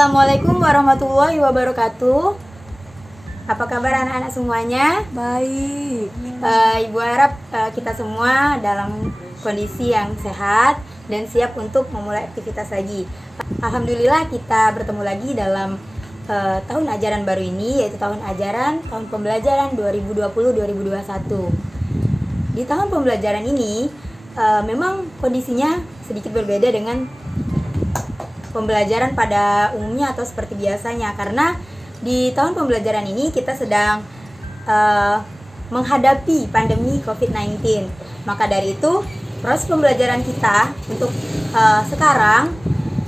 Assalamualaikum warahmatullahi wabarakatuh. Apa kabar anak-anak semuanya? Baik. Ibu harap kita semua dalam kondisi yang sehat dan siap untuk memulai aktivitas lagi. Alhamdulillah kita bertemu lagi dalam tahun ajaran baru ini, yaitu tahun pembelajaran 2020-2021. Di tahun pembelajaran ini memang kondisinya sedikit berbeda dengan pembelajaran pada umumnya atau seperti biasanya, karena di tahun pembelajaran ini kita sedang menghadapi pandemi COVID-19. Maka dari itu proses pembelajaran kita untuk sekarang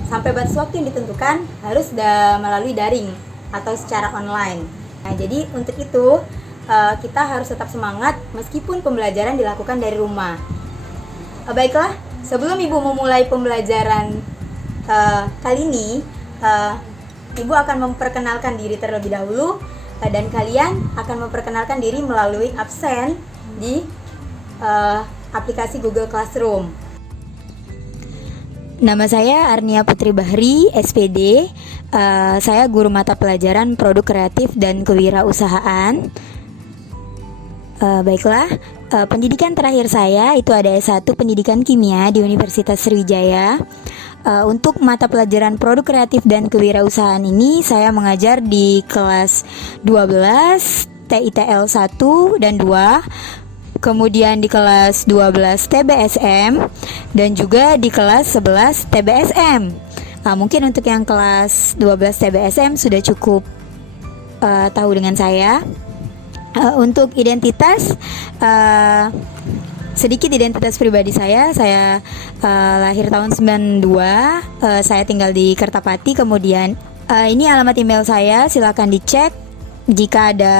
sampai batas waktu yang ditentukan harus melalui daring atau secara online. Nah, jadi untuk itu kita harus tetap semangat meskipun pembelajaran dilakukan dari rumah. Baiklah, sebelum Ibu memulai pembelajaran kali ini, Ibu akan memperkenalkan diri terlebih dahulu, dan kalian akan memperkenalkan diri melalui absen di aplikasi Google Classroom. Nama saya Arnia Putri Bahri, SPD. Saya guru mata pelajaran Produk Kreatif dan Kewirausahaan. Baiklah, pendidikan terakhir saya itu ada S1 Pendidikan Kimia di Universitas Sriwijaya. Untuk mata pelajaran Produk Kreatif dan Kewirausahaan ini saya mengajar di kelas 12 TITL 1 dan 2, kemudian di kelas 12 TBSM, dan juga di kelas 11 TBSM. Mungkin untuk yang kelas 12 TBSM sudah cukup tahu dengan saya. Untuk identitas, sedikit identitas pribadi saya lahir tahun 92, saya tinggal di Kertapati. Kemudian ini alamat email saya, silakan dicek. Jika ada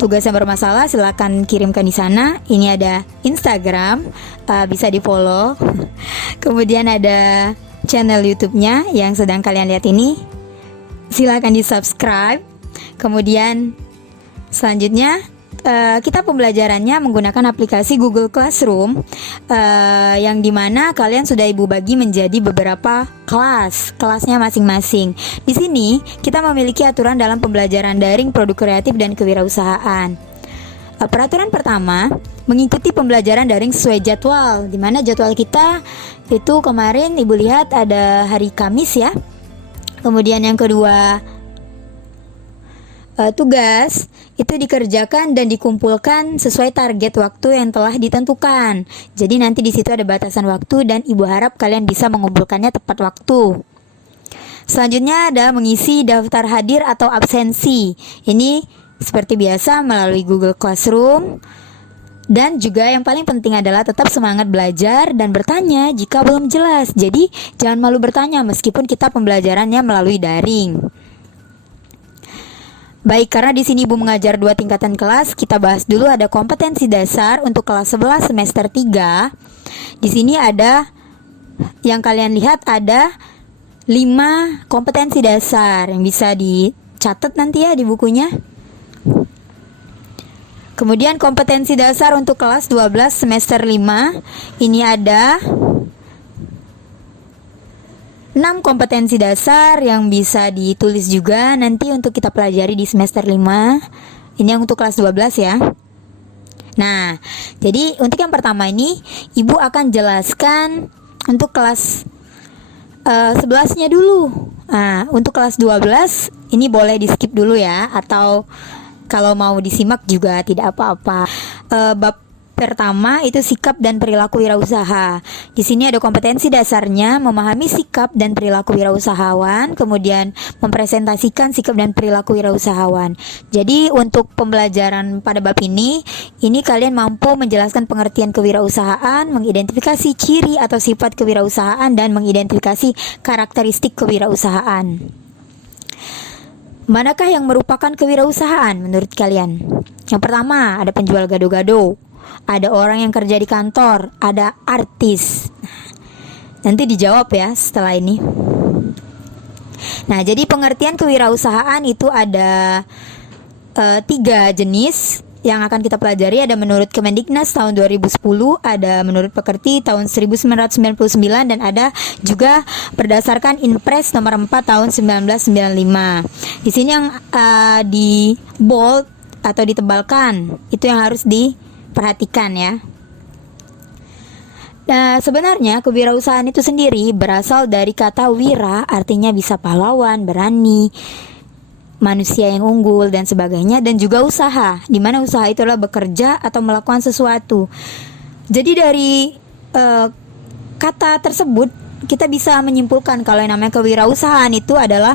tugas yang bermasalah silakan kirimkan di sana. Ini ada Instagram, bisa di follow. Kemudian ada channel YouTube-nya yang sedang kalian lihat ini, silakan di subscribe. Kemudian selanjutnya kita pembelajarannya menggunakan aplikasi Google Classroom, yang dimana kalian sudah Ibu bagi menjadi beberapa kelasnya masing-masing. Di sini kita memiliki aturan dalam pembelajaran daring Produk Kreatif dan Kewirausahaan. Peraturan pertama, mengikuti pembelajaran daring sesuai jadwal, dimana jadwal kita itu kemarin Ibu lihat ada hari Kamis ya. Kemudian yang kedua, tugas itu dikerjakan dan dikumpulkan sesuai target waktu yang telah ditentukan. Jadi nanti di situ ada batasan waktu dan Ibu harap kalian bisa mengumpulkannya tepat waktu. Selanjutnya ada mengisi daftar hadir atau absensi. Ini seperti biasa melalui Google Classroom. Dan juga yang paling penting adalah tetap semangat belajar dan bertanya jika belum jelas. Jadi jangan malu bertanya meskipun kita pembelajarannya melalui daring. Baik, karena di sini Ibu mengajar 2 tingkatan kelas, kita bahas dulu ada kompetensi dasar untuk kelas 11 semester 3. Di sini ada yang kalian lihat ada 5 kompetensi dasar yang bisa dicatat nanti ya di bukunya. Kemudian kompetensi dasar untuk kelas 12 semester 5, ini ada 6 kompetensi dasar yang bisa ditulis juga nanti untuk kita pelajari di semester 5. Ini yang untuk kelas 12 ya. Nah, jadi untuk yang pertama ini Ibu akan jelaskan untuk kelas 11-nya dulu. Nah, untuk kelas 12 ini boleh di skip dulu ya, atau kalau mau disimak juga tidak apa-apa. Bab pertama itu sikap dan perilaku wirausaha. Di sini ada kompetensi dasarnya, memahami sikap dan perilaku wirausahawan, kemudian mempresentasikan sikap dan perilaku wirausahawan. Jadi untuk pembelajaran pada bab ini kalian mampu menjelaskan pengertian kewirausahaan, mengidentifikasi ciri atau sifat kewirausahaan, dan mengidentifikasi karakteristik kewirausahaan. Manakah yang merupakan kewirausahaan menurut kalian? Yang pertama ada penjual gado-gado, ada orang yang kerja di kantor, ada artis. Nanti dijawab ya setelah ini. Nah, jadi pengertian kewirausahaan itu ada 3 jenis. yang akan kita pelajari ada menurut Kemendiknas tahun 2010, ada menurut Pekerti tahun 1999, dan ada juga berdasarkan Inpres nomor 4 tahun 1995. Di sini yang di bold atau ditebalkan itu yang harus diperhatikan ya. Nah, sebenarnya kewirausahaan itu sendiri berasal dari kata wira, artinya bisa pahlawan, berani, manusia yang unggul dan sebagainya, dan juga usaha, di mana usaha itu adalah bekerja atau melakukan sesuatu. Jadi dari kata tersebut kita bisa menyimpulkan kalau yang namanya kewirausahaan itu adalah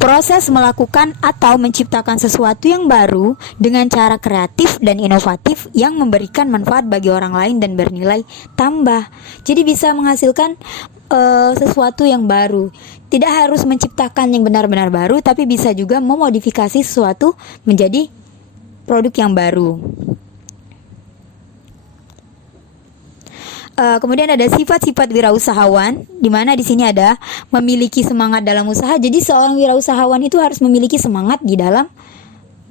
proses melakukan atau menciptakan sesuatu yang baru dengan cara kreatif dan inovatif yang memberikan manfaat bagi orang lain dan bernilai tambah. Jadi bisa menghasilkan sesuatu yang baru. Tidak harus menciptakan yang benar-benar baru, tapi bisa juga memodifikasi sesuatu menjadi produk yang baru. Kemudian ada sifat-sifat wirausahawan, di mana di sini ada memiliki semangat dalam usaha. Jadi seorang wirausahawan itu harus memiliki semangat di dalam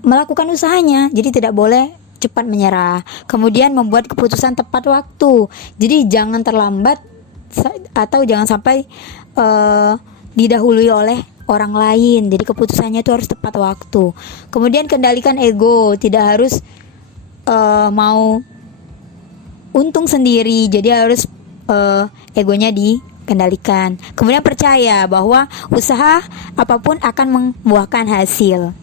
melakukan usahanya. Jadi tidak boleh cepat menyerah. Kemudian membuat keputusan tepat waktu. Jadi jangan terlambat atau jangan sampai didahului oleh orang lain. Jadi keputusannya itu harus tepat waktu. Kemudian kendalikan ego, tidak harus mau untung sendiri, jadi harus egonya dikendalikan. Kemudian percaya bahwa usaha apapun akan membuahkan hasil.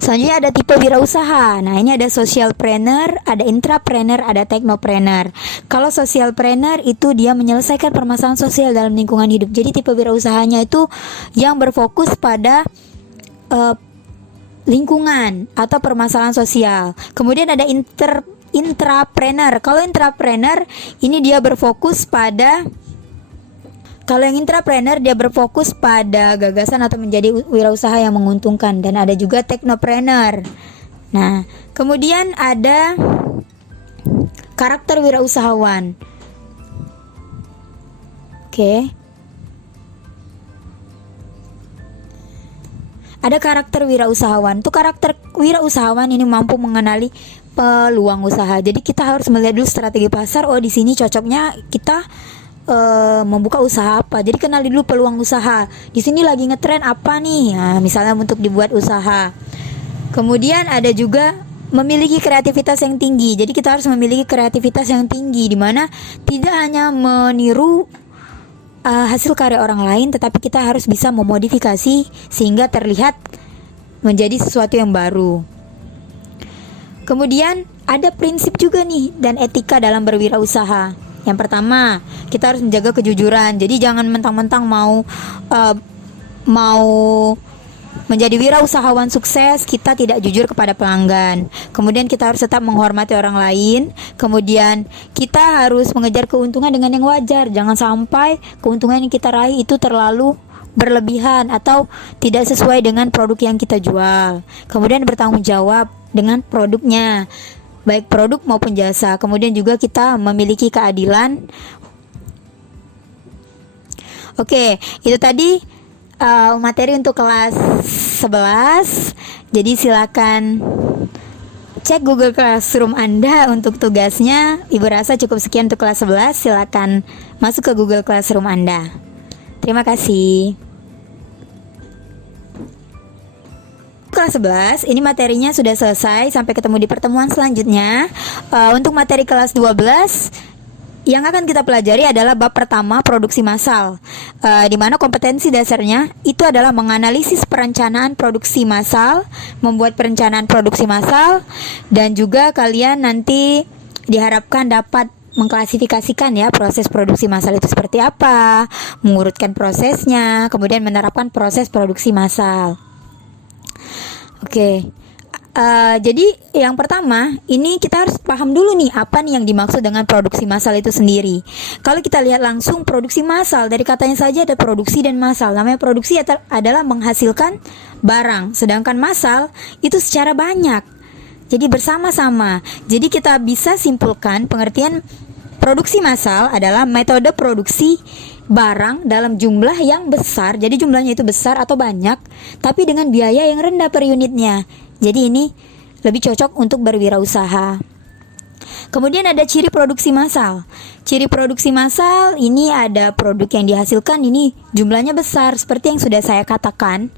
Selanjutnya ada tipe wirausaha. Nah, ini ada socialpreneur, ada intrapreneur, ada technopreneur. Kalau socialpreneur itu dia menyelesaikan permasalahan sosial dalam lingkungan hidup. Jadi tipe wirausahanya itu yang berfokus pada lingkungan atau permasalahan sosial. Kemudian ada intrapreneur. Kalau intrapreneur ini dia berfokus pada Kalau yang intrapreneur dia berfokus pada gagasan atau menjadi wirausaha yang menguntungkan. Dan ada juga technopreneur. Nah, kemudian ada karakter wirausahawan. Oke. Ada karakter wirausahawan. Itu karakter wirausahawan ini mampu mengenali peluang usaha. Jadi kita harus melihat dulu strategi pasar. Oh, di sini cocoknya kita membuka usaha apa. Jadi kenali dulu peluang usaha. Di sini lagi ngetren apa nih? Nah, misalnya untuk dibuat usaha. Kemudian ada juga memiliki kreativitas yang tinggi. Jadi kita harus memiliki kreativitas yang tinggi, di mana tidak hanya meniru hasil karya orang lain, tetapi kita harus bisa memodifikasi sehingga terlihat menjadi sesuatu yang baru. Kemudian ada prinsip juga nih dan etika dalam berwirausaha. Yang pertama, kita harus menjaga kejujuran. Jadi jangan mentang-mentang mau menjadi wirausahawan sukses, kita tidak jujur kepada pelanggan. Kemudian kita harus tetap menghormati orang lain. Kemudian kita harus mengejar keuntungan dengan yang wajar. Jangan sampai keuntungan yang kita raih itu terlalu berlebihan atau tidak sesuai dengan produk yang kita jual. Kemudian bertanggung jawab dengan produknya, baik produk maupun jasa. Kemudian juga kita memiliki keadilan. Oke, itu tadi materi untuk kelas 11. Jadi silakan cek Google Classroom Anda untuk tugasnya. Ibu rasa cukup sekian untuk kelas 11. Silakan masuk ke Google Classroom Anda. Terima kasih. Kelas 11 ini materinya sudah selesai. Sampai ketemu di pertemuan selanjutnya. Untuk materi kelas 12 yang akan kita pelajari adalah bab pertama, produksi massal, di mana kompetensi dasarnya itu adalah menganalisis perencanaan produksi massal, membuat perencanaan produksi massal, dan juga kalian nanti diharapkan dapat mengklasifikasikan ya proses produksi massal itu seperti apa, mengurutkan prosesnya, kemudian menerapkan proses produksi massal. Oke. Jadi yang pertama ini kita harus paham dulu nih apa nih yang dimaksud dengan produksi massal itu sendiri. Kalau kita lihat langsung produksi massal, dari katanya saja ada produksi dan massal. Namanya produksi adalah menghasilkan barang, sedangkan massal itu secara banyak. Jadi bersama-sama. Jadi kita bisa simpulkan pengertian produksi massal adalah metode produksi barang dalam jumlah yang besar. Jadi jumlahnya itu besar atau banyak, tapi dengan biaya yang rendah per unitnya. Jadi ini lebih cocok untuk berwirausaha. Kemudian ada ciri produksi massal. Ciri produksi massal ini ada produk yang dihasilkan ini jumlahnya besar. Seperti yang sudah saya katakan,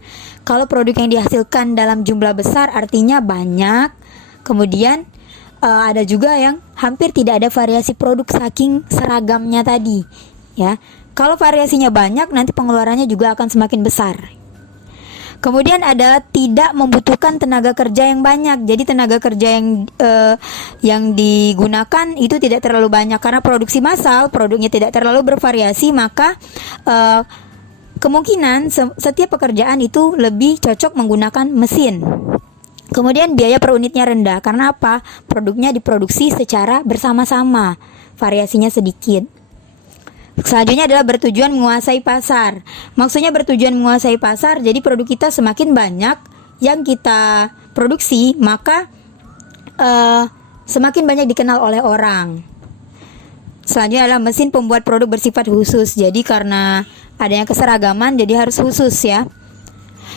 kalau produk yang dihasilkan dalam jumlah besar artinya banyak. Kemudian ada juga yang hampir tidak ada variasi produk saking seragamnya tadi, ya. Kalau variasinya banyak, nanti pengeluarannya juga akan semakin besar. Kemudian adalah tidak membutuhkan tenaga kerja yang banyak. Jadi tenaga kerja yang digunakan itu tidak terlalu banyak karena produksi massal, produknya tidak terlalu bervariasi, maka kemungkinan setiap pekerjaan itu lebih cocok menggunakan mesin. Kemudian biaya per unitnya rendah. Karena apa? Produknya diproduksi secara bersama-sama, variasinya sedikit. Selanjutnya adalah bertujuan menguasai pasar. Maksudnya bertujuan menguasai pasar, jadi produk kita semakin banyak yang kita produksi, maka semakin banyak dikenal oleh orang. Selanjutnya adalah mesin pembuat produk bersifat khusus. Jadi karena adanya keseragaman, jadi harus khusus, ya.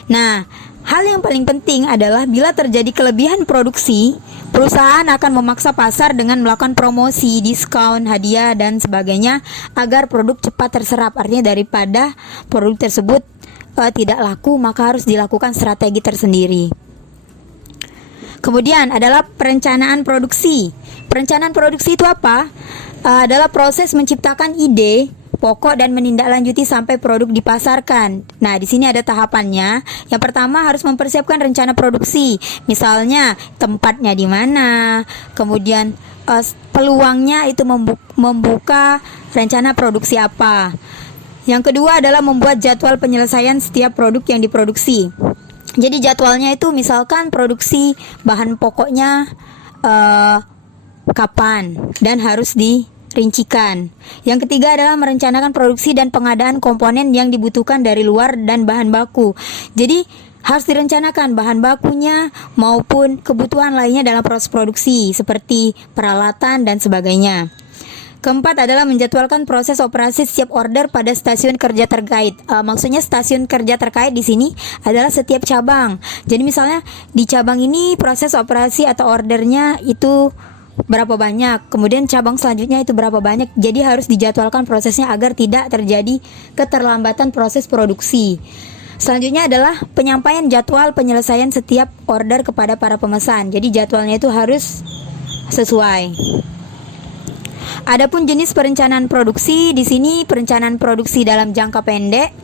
Nah, hal yang paling penting adalah bila terjadi kelebihan produksi, perusahaan akan memaksa pasar dengan melakukan promosi, diskon, hadiah, dan sebagainya agar produk cepat terserap. Artinya daripada produk tersebut tidak laku, maka harus dilakukan strategi tersendiri. Kemudian adalah perencanaan produksi. Perencanaan produksi itu apa? Adalah proses menciptakan ide pokok dan menindaklanjuti sampai produk dipasarkan. Nah, di sini ada tahapannya. Yang pertama harus mempersiapkan rencana produksi. Misalnya tempatnya di mana, kemudian peluangnya itu membuka rencana produksi apa. Yang kedua adalah membuat jadwal penyelesaian setiap produk yang diproduksi. Jadi jadwalnya itu misalkan produksi bahan pokoknya kapan dan harus rincikan. Yang ketiga adalah merencanakan produksi dan pengadaan komponen yang dibutuhkan dari luar dan bahan baku. Jadi harus direncanakan bahan bakunya maupun kebutuhan lainnya dalam proses produksi seperti peralatan dan sebagainya. Keempat adalah menjadwalkan proses operasi setiap order pada stasiun kerja terkait. Maksudnya stasiun kerja terkait di sini adalah setiap cabang. Jadi misalnya di cabang ini proses operasi atau ordernya itu berapa banyak, kemudian cabang selanjutnya itu berapa banyak. Jadi harus dijadwalkan prosesnya agar tidak terjadi keterlambatan proses produksi. Selanjutnya adalah penyampaian jadwal penyelesaian setiap order kepada para pemesan. Jadi jadwalnya itu harus sesuai. Adapun jenis perencanaan produksi, di sini perencanaan produksi dalam jangka pendek,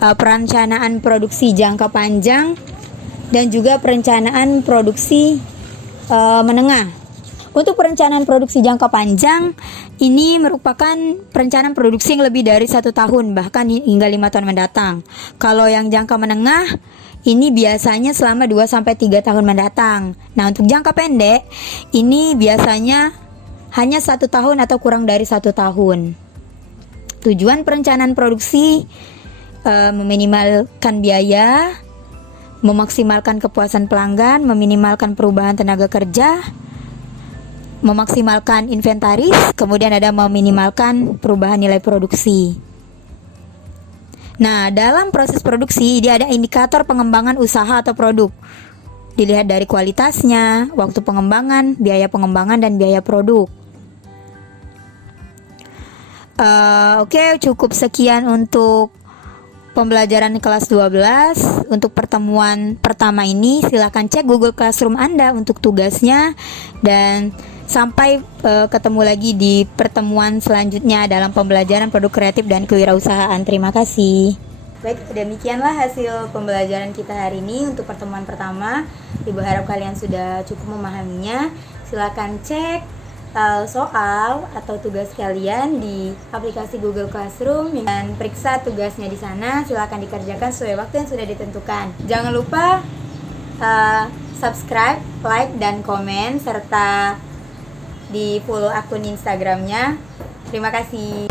perencanaan produksi jangka panjang, dan juga perencanaan produksi menengah. Untuk perencanaan produksi jangka panjang, ini merupakan perencanaan produksi yang lebih dari 1 tahun, bahkan hingga 5 tahun mendatang. Kalau yang jangka menengah, ini biasanya selama 2-3 tahun mendatang. Nah, untuk jangka pendek, ini biasanya hanya 1 tahun atau kurang dari 1 tahun. Tujuan perencanaan produksi meminimalkan biaya, memaksimalkan kepuasan pelanggan, meminimalkan perubahan tenaga kerja, memaksimalkan inventaris, kemudian ada meminimalkan perubahan nilai produksi. Nah, dalam proses produksi dia ada indikator pengembangan usaha atau produk. Dilihat dari kualitasnya, waktu pengembangan, biaya pengembangan, dan biaya produk. Oke, cukup sekian untuk pembelajaran kelas 12. Untuk pertemuan pertama ini silakan cek Google Classroom Anda untuk tugasnya, dan sampai ketemu lagi di pertemuan selanjutnya dalam pembelajaran produk kreatif dan kewirausahaan. Terima kasih. Baik, demikianlah hasil pembelajaran kita hari ini untuk pertemuan pertama. Ibu harap kalian sudah cukup memahaminya. Silakan cek soal atau tugas kalian di aplikasi Google Classroom dan periksa tugasnya di sana. Silakan dikerjakan sesuai waktu yang sudah ditentukan. Jangan lupa subscribe, like, dan komen, serta di follow akun Instagramnya. Terima kasih.